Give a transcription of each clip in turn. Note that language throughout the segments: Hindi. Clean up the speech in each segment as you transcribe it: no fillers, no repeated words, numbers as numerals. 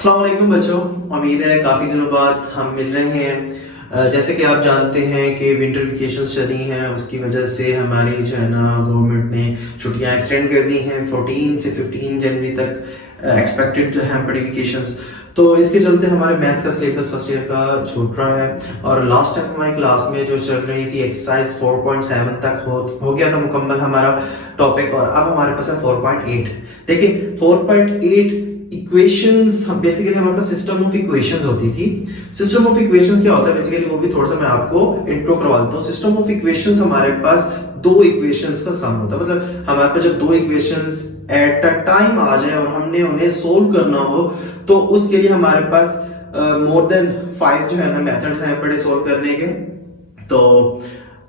अस्सलाम वालेकुम बच्चों, उम्मीद है काफ़ी दिनों बाद हम मिल रहे हैं। जैसे कि आप जानते हैं कि विंटर वेकेशन चली हैं, उसकी वजह से हमारी जो है ना गवर्नमेंट ने छुट्टियां एक्सटेंड कर दी हैं 14 से 15 जनवरी तक एक्सपेक्टेड हैं बड़ी वेकेशंस। तो इसके चलते हमारे मैथ का सिलेबस फर्स्ट ईयर का छूट रहा है और लास्ट टाइम हमारी क्लास में जो चल रही थी एक्सरसाइज 4.7 तक हो गया था मुकम्मल हमारा टॉपिक, और अब हमारे पास है 4.8। देखिए 4.8 इक्वेशंस, बेसिकली हमारे पास सिस्टम ऑफ इक्वेशंस होती थी। सिस्टम ऑफ इक्वेशंस क्या होता है बेसिकली, वो भी थोड़ा सा मैं आपको इंट्रो करवा देता हूँ। सिस्टम ऑफ इक्वेशंस हमारे पास दो इक्वेशंस का सम होता है, मतलब हमारे पास जब दो इक्वेशंस एट अ टाइम आ जाए और हमने उन्हें सोल्व करना हो तो उसके लिए हमारे पास मोर देन 5 जो है ना मेथड्स हैं बड़े सोल्व करने के। तो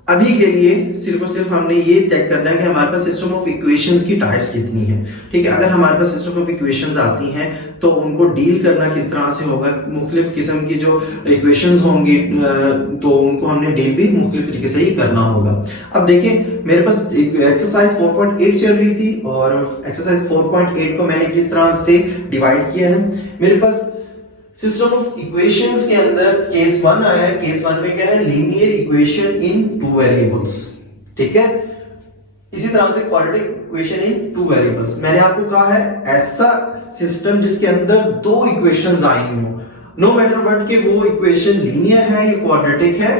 अभी के लिए सिर्फ और सिर्फ हमने ये चेक करना है कि हमारे पास सिस्टम ऑफ इक्वेशंस की टाइप्स कितनी है। ठीक है, अगर हमारे पास सिस्टम ऑफ इक्वेशंस आती हैं तो उनको डील करना किस तरह से होगा, मुख्तलिफ किस्म की जो इक्वेशंस होंगी तो उनको हमने डील भी मुख्तलिफ तरीके से ही करना होगा। अब देखिए मेरे पास एक्सरसाइज 4.8 चल रही थी और एक्सरसाइज 4.8 को मैंने किस तरह से डिवाइड किया है। मेरे पास सिस्टम ऑफ इक्वेशंस के अंदर केस 1 आया है। केस 1 में क्या है, लीनियर इक्वेशन इन 2 वेरिएबल्स। ठीक है, इसी तरह से क्वाड्रेटिक इक्वेशन इन 2 वेरिएबल्स। मैंने आपको कहा है ऐसा सिस्टम जिसके अंदर दो इक्वेशंस आई हो, नो मैटर व्हाट कि वो इक्वेशन लीनियर है या क्वाड्रेटिक है।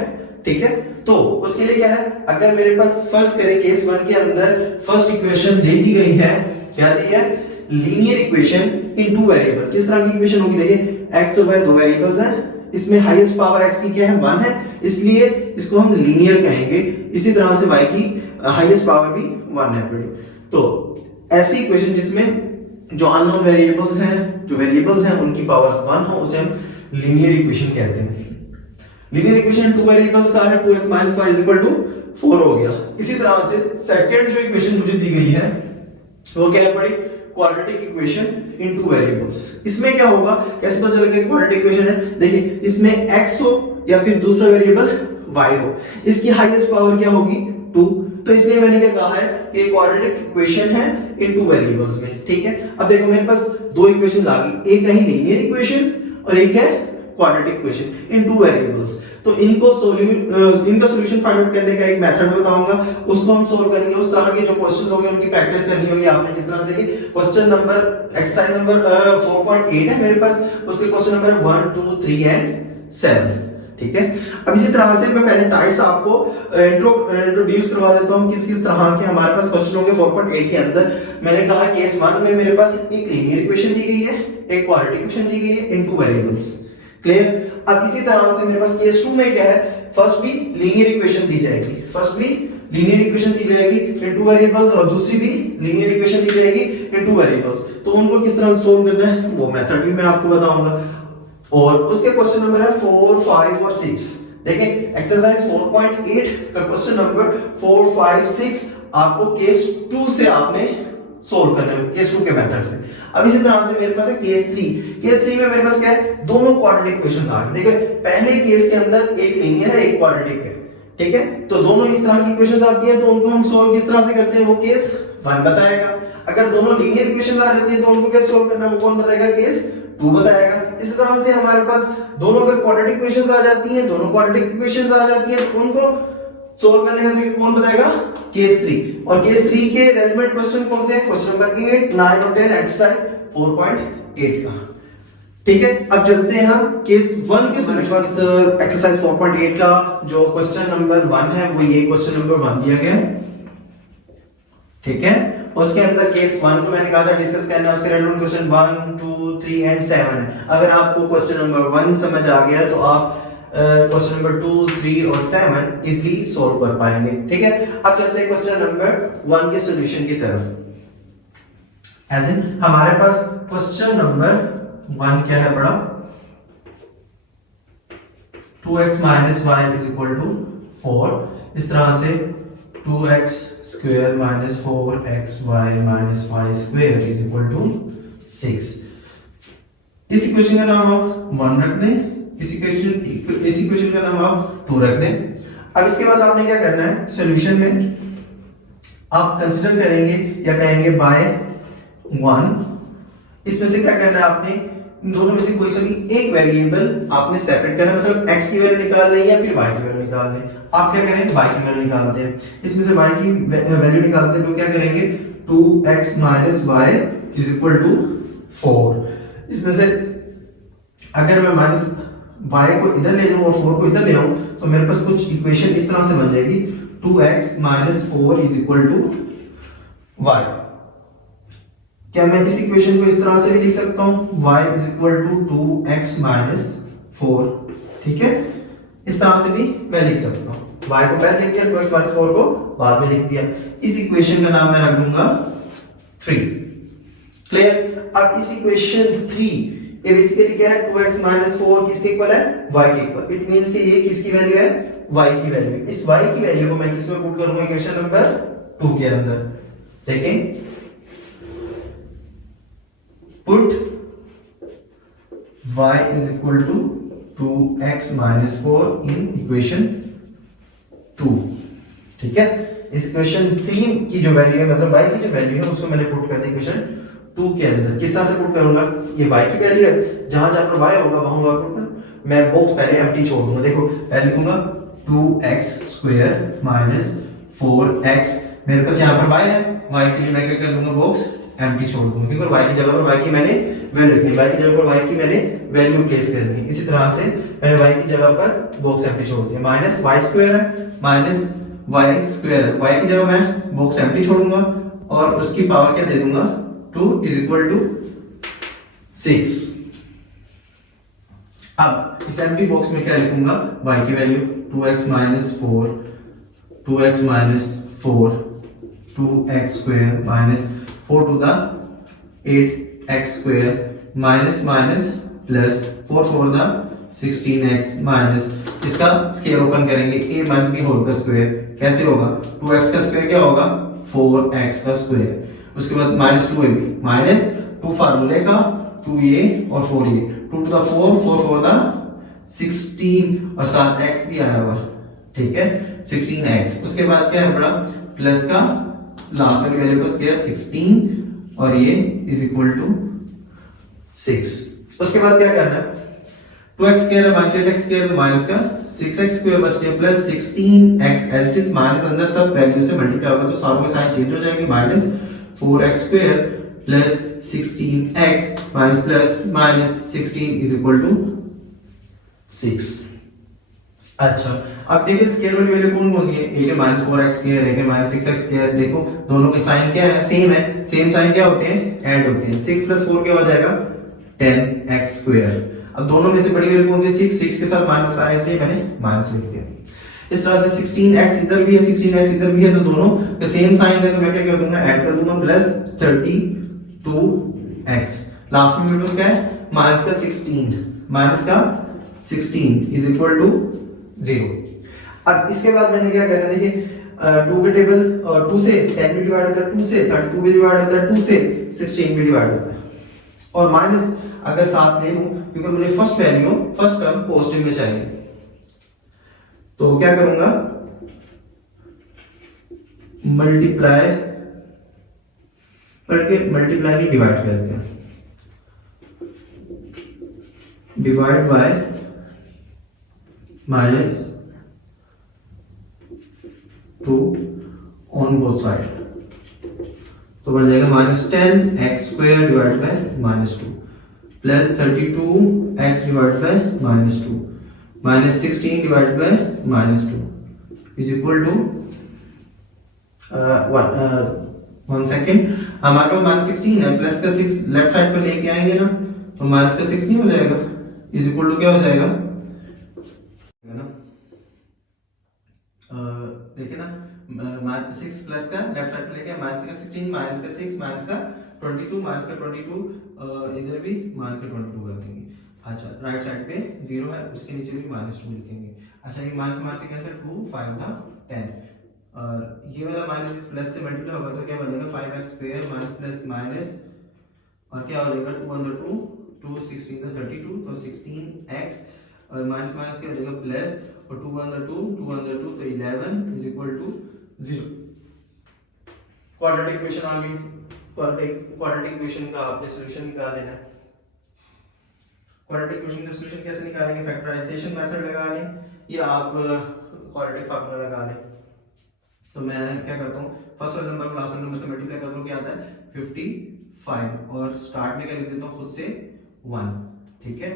ठीक है, तो उसके लिए क्या है, अगर मेरे पास फर्स्ट करें केस 1 के अंदर फर्स्ट इक्वेशन दे दी गई है, क्या दी है, लीनियर इक्वेशन इन 2 वेरिएबल। किस तरह की इक्वेशन होगी, देखिए x और y दो वेरिएबल्स हैं, इसमें हाईएस्ट पावर x की क्या है 1 है, इसलिए इसको हम लीनियर कहेंगे। इसी तरह से y की हाईएस्ट पावर भी 1 है। तो ऐसी इक्वेशन जिसमें जो अननोन वेरिएबल्स हैं उनकी पावर्स 1 हो, उसे हम लीनियर इक्वेशन कहते हैं। लीनियर इक्वेशन 2 वेरिएबल्स का है 2x - y 4 हो गया। इसी तरह से सेकंड जो इक्वेशन मुझे दी गई है वो क्या है बड़ी, क्वाड्रेटिक इक्वेशन इन 2 वेरिएबल्स। इसमें क्या होगा, कैसे पता चलेगा क्वाड्रेटिक इक्वेशन है, देखिए इसमें x हो या फिर दूसरा वेरिएबल y हो, इसकी हाईएस्ट पावर क्या होगी 2। तो इसलिए मैंने क्या कहा है कि क्वाड्रेटिक इक्वेशन है इन 2 वेरिएबल्स में। ठीक है, अब देखो मेरे पास दो इक्वेशन आ गई, एक है लीनियर इक्वेशन और एक है क्वाड्रेटिक इक्वेशन इन 2 वेरिएबल्स। तो इनका सॉल्यूशन फाइंड आउट करने का एक मेथड बताऊंगा, उसको हम सोल्व करेंगे। उस तरह के जो क्वेश्चंस होंगे उनकी प्रैक्टिस करनी होगी आपने। किस तरह से, देखिए क्वेश्चन नंबर एक्सरसाइज नंबर 4.8 है मेरे पास, उसके क्वेश्चन नंबर 1, 2, 3 एंड 7। ठीक है, अब इसी तरह से मैं पहले टाइप्स आपको इंट्रोड्यूस करवा देता हूं किस किस तरह के हमारे पास क्वेश्चन होंगे 4.8 के अंदर। मैंने कहा केस 1 में मेरे पास एक लीनियर इक्वेशन दी गई है, एक क्वाड्रेटिक इक्वेशन दी गई है इन 2 वेरिएबल्स। क्लियर। अब इसी तरह से मेरे पास केस 2 में क्या है, फर्स्ट भी लीनियर इक्वेशन दी जाएगी, इन 2 वेरिएबल्स और दूसरी भी लीनियर इक्वेशन दी जाएगी इन 2 वेरिएबल्स। तो उनको किस तरह सोल्व करना है वो मेथड भी मैं आपको बताऊंगा। और उसके क्वेश्चन नंबर है 4, 5 और 6। देखें एक्सरसाइज 4.8 का क्वेश्चन नंबर 4, 5, 6 आपको केस 2 से आपने सोल्व करना है, केस 2 के मेथड से। अब इसी तरह से मेरे पास है केस 3 में मेरे पास क्या है, दोनों क्वाड्रेटिक इक्वेशन आ गए। देखिए पहले केस के अंदर एक लीनियर है एक क्वाड्रेटिक है। ठीक है, तो दोनों इस तरह की इक्वेशंस आती है तो उनको हम सोल्व किस तरह से करते हैं वो केस 1 बताएगा। अगर दोनों लीनियर इक्वेशंस आ जाती है तो उनको कैसे सोल्व करना है वो कौन बताएगा, केस 2 बताएगा। इसी तरह से हमारे पास दोनों अगर क्वाड्रेटिक इक्वेशंस आ जाती हैं तो उनको सोल्व करने का तरीका कौन बताएगा, केस 3। और केस 3 के रेलेवेंट क्वेश्चन कौन से हैं, क्वेश्चन नंबर 8, 9 और 10 एक्सरसाइज 4.8 का। ठीक है, अब चलते हैं हम केस 1 के सॉल्यूशन। एक्सरसाइज 4.8 का जो क्वेश्चन नंबर 1 है वो ये क्वेश्चन नंबर 1 दिया गया। ठीक है, उसके अंदर केस 1 को मैंने कहा था डिस्कस करना है, उसके रेलेवेंट क्वेश्चन 1, 2, 3 एंड 7 है। अगर आपको क्वेश्चन नंबर 1 समझ आ गया तो आप क्वेश्चन नंबर 2, 3 और 7 इजीली सॉल्व कर पाएंगे। ठीक है, अब चलते हैं क्वेश्चन नंबर 1 के सॉल्यूशन की तरफ। एज इन हमारे पास क्वेश्चन नंबर 1 क्या है बड़ा, 2x - y = 4। इस तरह से 2x² - 4xy - y² = 6। इस इक्वेशन का नाम आप 1 रख दें, इस इक्वेशन का नाम आप 2 रख दें। अब इसके बाद आपने क्या करना है, सॉल्यूशन में आप कंसीडर करेंगे या कहेंगे बाय 1, इसमें से क्या करना है आपने, इन दोनों में से कोई सा भी एक वेरिएबल आपने सेपरेट करना है, मतलब x की वैल्यू निकालनी है या फिर y की वैल्यू निकालनी है। आप क्या करेंगे, y की वैल्यू निकालते हैं। इसमें से y की वैल्यू निकालते हैं तो क्या करेंगे, 2x minus y is equal to 4। इसमें से अगर मैं माइनस y को इधर ले जाऊं और 4 को इधर ले आऊं तो मेरे पास कुछ इक्वेशन इस तरह से बन जाएगी, 2x minus 4 is equal to y। क्या मैं इस इक्वेशन को इस तरह से भी लिख सकता हूं, y is equal to 2x minus 4, ठीक है, इस तरह से भी मैं लिख सकता हूं। y को पहले लिख दिया, 2x माइनस 4 को बाद में लिख दिया। इस इक्वेशन का नाम मैं रख दूंगा 3। क्लियर। अब इस इक्वेशन 3 ये बेसिकली क्या है, 2x माइनस 4 किसके इक्वल है, y के इक्वल। इट मींस कि ये किसकी वैल्यू है, y की वैल्यू। इस y की वैल्यू को मैं किसमें पुट करूंगा, इक्वेशन नंबर 2 के अंदर। देखें, put y is equal to 2x minus 4 in equation 2, ठीक है। इस इक्वेशन 3 की जो वैल्यू है, मतलब y की जो वैल्यू है उसको मैंने पुट कर दिया इक्वेशन 2 के अंदर। किस तरह से पुट करूंगा, ये y की वैल्यू है, जहां जहां पर y होगा वहां मैं बॉक्स पहले एम्प्टी छोड़ दूंगा। देखो पहले लिखूंगा 2x स्क्वायर माइनस 4x, मेरे पास यहाँ पर y है, y के लिए मैं क्या कर दूंगा, बॉक्स एम्प्टी छोड़ दूंगा, क्योंकि y की जगह पर y की मैंने वैल्यू रखी है, y की जगह पर y की मैंने वैल्यू प्लेस कर दी। इसी तरह से मैंने y की जगह पर बॉक्स एम्प्टी छोड़ दिया। माइनस y स्क्वायर है, माइनस y स्क्वायर है, y की जगह मैं बॉक्स एम्प्टी छोड़ूंगा और उसकी पावर क्या दे दूंगा, 2 इज इक्वल टू 6। अब इस एम्प्टी बॉक्स में क्या लिखूंगा, y की value 2x minus 4, 2x minus 4, 2x square minus 4 to the 8x square minus minus plus 4 4 the 16x minus, इसका स्क्वायर ओपन करेंगे, a माइनस b होल का स्क्वायर कैसे होगा, 2x का स्क्वायर क्या होगा, 4x का स्क्वायर, उसके बाद माइनस 2ab माइनस 2 फार्मूले का 2a और 4a, 2 टू द 4, 4 4 द 16 और साथ x भी आया हुआ, ठीक है, 16x। उसके बाद क्या है बड़ा, प्लस का लास्ट वाली वैल्यू का स्क्वायर 16 और ये इज इक्वल टू 6। उसके बाद क्या करना है, 2x square minus 8x square minus का 6x स्क्वायर बच गया plus 16x as it is, minus अंदर सब वैल्यू से मल्टीप्लाई होगा तो सारों की साइन चेंज हो जाएगी, minus 4x square plus 16x minus plus minus 16 is equal to 6। अच्छा, अब देखिए स्क्वायर वाली वैल्यू कौन कौन सी है, एक है माइनस 4x स्क्वायर, एक है माइनस 6x स्क्वायर। देखो दोनों के साइन क्या है, सेम है, सेम साइन क्या होते हैं, ऐड होते हैं। 6 प्लस 4 क्या हो जाएगा, 10x स्क्वायर। अब दोनों में से बड़ी वैल्यू कौन सी, 6, 6 के साथ माइनस आया इसलिए मैंने माइनस लिख दिया। इस तरह से 16x इधर भी है, 16x इधर भी है, तो दोनों का सेम साइन है तो मैं क्या कर दूंगा, ऐड कर दूंगा, प्लस 32x। लास्ट में मेरे पास क्या है, माइनस का 16, माइनस का 16 इज इक्वल टू 0। अब इसके बाद मैंने क्या करना है, देखिए 2 के टेबल 2 से 10 भी डिवाइड होता है, 2 से 32 भी डिवाइड होता है, 2 से 16 भी डिवाइड होता है। और माइनस अगर साथ ले लूं, क्योंकि मुझे first value first term positive में चाहिए, तो क्या करूंगा, मल्टीप्लाई नहीं डिवाइड करते हैं, divide by minus 2 on both side, तो बन जाएगा minus 10x square divide by minus 2 plus 32x divide by minus 2 minus 16 divide by minus 2 is equal to 1 second. हमारे पास माइनस 16 है, प्लस का 6 लेफ्ट साइड पर लेके आएंगे ना, तो माइनस का 6 नहीं हो जाएगा, इज इक्वल टू क्या हो जाएगा ना, देखिए ना, माइनस 6 प्लस का लेफ्ट साइड पे लेके माइनस का 16 माइनस का 6 माइनस का 22 माइनस का 22 इधर भी माइनस का 22 कर देंगे। अच्छा, राइट साइड पे 0 है, उसके नीचे भी माइनस 2 लिखेंगे। अच्छा, ये माइनस माइनस कैंसिल, 2 5 था 10, और ये वाला माइनस इस प्लस से मल्टीप्लाई होगा तो क्या बनेगा, 5x square minus plus minus और क्या हो जाएगा, 2 अंदर 2 2 16 तो 32, तो 16x और माइनस माइनस क्या हो जाएगा प्लस, और 2 अंदर 2 2 अंदर 2 तो 11 is equal to 0। Quadratic equation आ गई। क्वाड्रेटिक इक्वेशन का आपने सॉल्यूशन निकाल लेना है। क्वाड्रेटिक इक्वेशन का सॉल्यूशन कैसे निकालेंगे, फैक्टराइजेशन मेथड लगा लें या आप क्वाड्रेटिक फार्मूला लगा लें। तो मैं क्या करता हूँ, फर्स्ट वाले नंबर को लास्ट वाले नंबर से मल्टीप्लाई कर दूं, क्या आता है 55 और स्टार्ट में क्या लिख देता हूँ खुद से 1। ठीक है,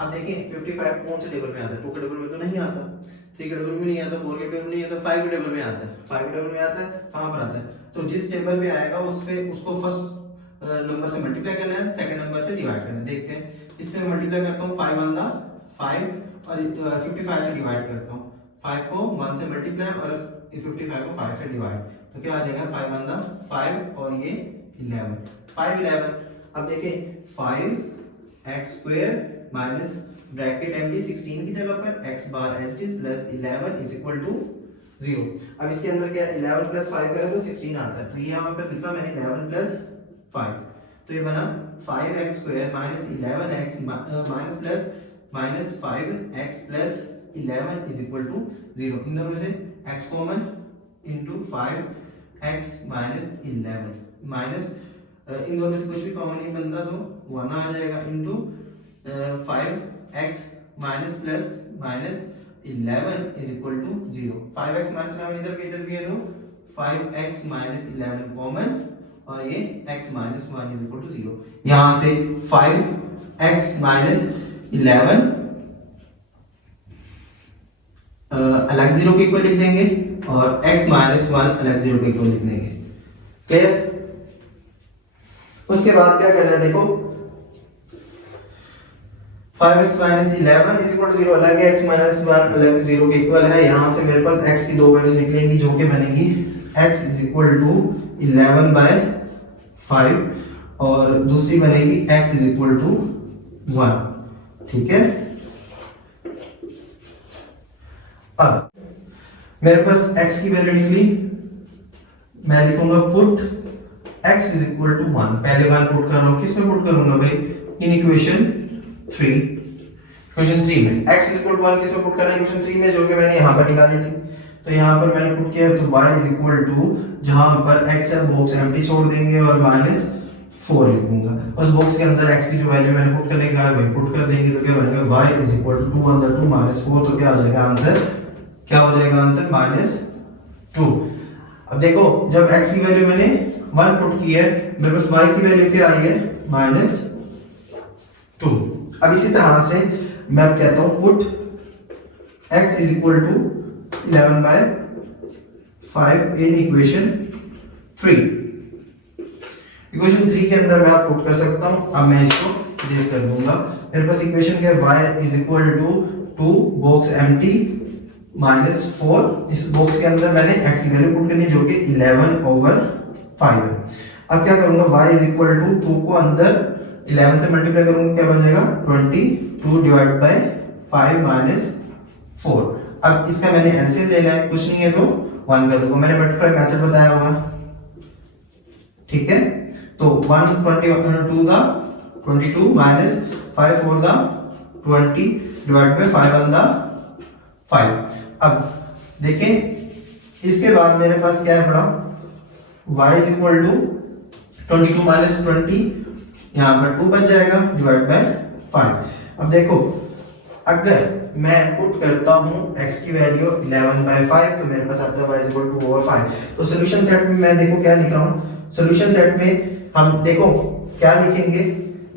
अब देखिए 55 कौन से टेबल में आता है, 2 के टेबल में तो नहीं आता, 3 के टेबल में नहीं आता, 4 के टेबल में नहीं आता, 5 के टेबल में आता है। 5 के टेबल में आता है, कहां पर आता है, तो जिस टेबल में आएगा उस पे उसको फर्स्ट नंबर से मल्टीप्लाई करना है, सेकंड नंबर से डिवाइड करना है। देखते हैं, इससे मैं मल्टीप्लाई करता हूं 5 1 5 और 55 से डिवाइड करता हूं, 5 को 1 से मल्टीप्लाई और 55 को 5 से डिवाइड, तो क्या आ जाएगा 5 1 5 और ये 11 5 11। अब देखिए 5x square minus bracket MD 16 की जगह पर x bar as it is plus 11 is equal to 0। अब इसके अंदर क्या 11 प्लस 5 करें तो 16 आता है, तो ये यहाँ पर लिखा मैंने 11 प्लस 5, तो ये बना 5x square minus 11x minus plus minus 5x plus 11 is equal to 0। इन दोनों से x common into 5x minus 11 minus इन दोनों से कुछ भी कॉमन नहीं बनता तो 1 आ जाएगा into 5x minus plus minus 11 is equal to 0। 5x minus 11 इधर भी है तो 5x माइनस 11 कॉमन और ये x minus 1 is equal to 0। यहां से 5x माइनस 11 अलग 0 के इक्वल लिख देंगे और x माइनस 1 अलग 0 के इक्वल लिख देंगे। क्लियर? उसके बाद क्या करना है, देखो 5x minus 11 is equal to 0 अलग है, x माइनस 1 अलग 0 के इक्वल है। यहां से मेरे पास x की दो वैल्यूज निकलेंगी जो कि बनेगी x is equal to 11 by 5 और दूसरी बनेगी x इज इक्वल टू 1। ठीक है, अब मेरे पास x की वैल्यू निकली, मैं लिखूंगा put x is equal to 1। पहले 1 पुट कर रहा हूं, किस में पुट करूंगा भाई, इन इक्वेशन 3 में x इज इक्वल टू 1 किस में पुट करना है, इक्वेशन 3 में, जो कि मैंने यहां पर निकाली थी। तो यहां पर मैंने पुट किया तो y इज इक्वल टू, जहां पर x है बॉक्स एम्प्टी छोड़ देंगे और माइनस 4 लिखूंगा, उस बॉक्स के अंदर x की जो वैल्यू मैंने पुट करने का है वही पुट कर देंगे, तो क्या बनेगा y इज इक्वल टू 2 अंदर 2 माइनस 4, तो क्या आ जाएगा आंसर, क्या हो जाएगा आंसर माइनस 2। अब देखो जब x की वैल्यू मैंने 1 पुट की है, मेरे पास y की वैल्यू क्या आई है माइनस 2। अब इसी तरह से मैं कहता हूं put x is equal to 11 by 5 in equation 3। Equation 3 के अंदर मैं आप पुट कर सकता हूं। अब मैं इसको डिवाइड कर दूंगा, मेरे पास इक्वेशन क्या है y is equal to 2 box empty minus 4, इस बॉक्स के अंदर मैंने x की वैल्यू पुट करनी है जो कि 11 ओवर 5 है। अब क्या करूंगा, y इज इक्वल टू 2 को अंदर 11 से मल्टीप्लाई करूंगा, क्या बन जाएगा 22 डिवाइड बाय 5 माइनस 4। अब इसका मैंने एलसीएम लेना है, कुछ नहीं है तो 1 कर दूंगा, मैंने मल्टीप्लाई मेथड बताया हुआ। ठीक है, तो 1 22 का 22 माइनस 5 4 का 20 डिवाइड बाय 5 1 का 5। अब देखें इसके बाद मेरे पास क्या है बड़ा, y is equal to 22 minus 20, यहां पर 2 बच जाएगा डिवाइड बाय 5। अब देखो अगर मैं पुट करता हूं x की वैल्यू 11 बाय 5 तो मेरे पास आता है y is equal to 2 over 5। तो सॉल्यूशन सेट में मैं देखो क्या लिख रहा हूं, सॉल्यूशन सेट में हम देखो क्या लिखेंगे,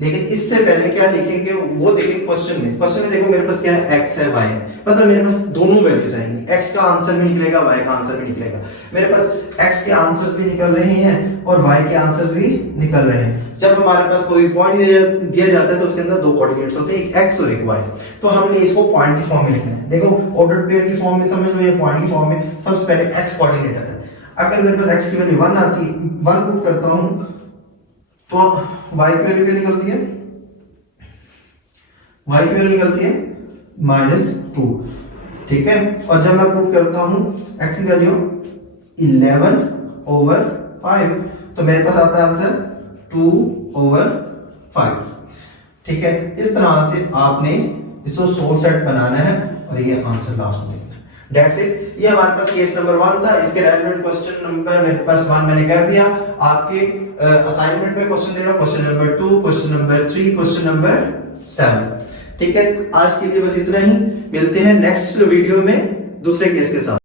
लेकिन इससे पहले क्या लिखेंगे वो देखेंगे क्वेश्चन में। क्वेश्चन में देखो मेरे पास क्या है, x है y है, मतलब मेरे पास दोनों वैल्यूज आएंगी, x का आंसर भी निकलेगा y का आंसर भी निकलेगा। मेरे पास x के आंसर्स भी निकल रहे हैं और y के आंसर्स भी निकल रहे हैं। जब हमारे पास कोई पॉइंट दिया जाता है तो उसके अंदर दो कोऑर्डिनेट्स होते हैं, एक x और एक y, तो हमने इसको पॉइंट की फॉर्म में लिखना है। देखो ऑर्डर पेयर की फॉर्म में समझ लो या पॉइंट की फॉर्म में, सबसे पहले x कोऑर्डिनेट आता है। अगर मेरे पास x की वैल्यू 1 आती है, 1 पुट करता हूं तो y की वैल्यू क्या निकलती है, y की वैल्यू निकलती है -2। ठीक है, और जब मैं पुट करता हूं x की वैल्यू 11 ओवर 5 तो मेरे पास आता है आंसर 2 ओवर 5। ठीक है, इस तरह से आपने इसको सोल्व सेट बनाना है और ये आंसर लास्ट में लिखना है। That's it. ये हमारे पास केस नंबर 1 था, इसके रेलेवेंट क्वेश्चन नंबर मेरे पास 1 मैंने कर दिया। आपके असाइनमेंट में क्वेश्चन दे रहा हूं, question number 2, question number 3, question number 7। ठीक है, आज के लिए बस इतना ही। मिलते हैं नेक्स्ट वीडियो में दूसरे केस के साथ।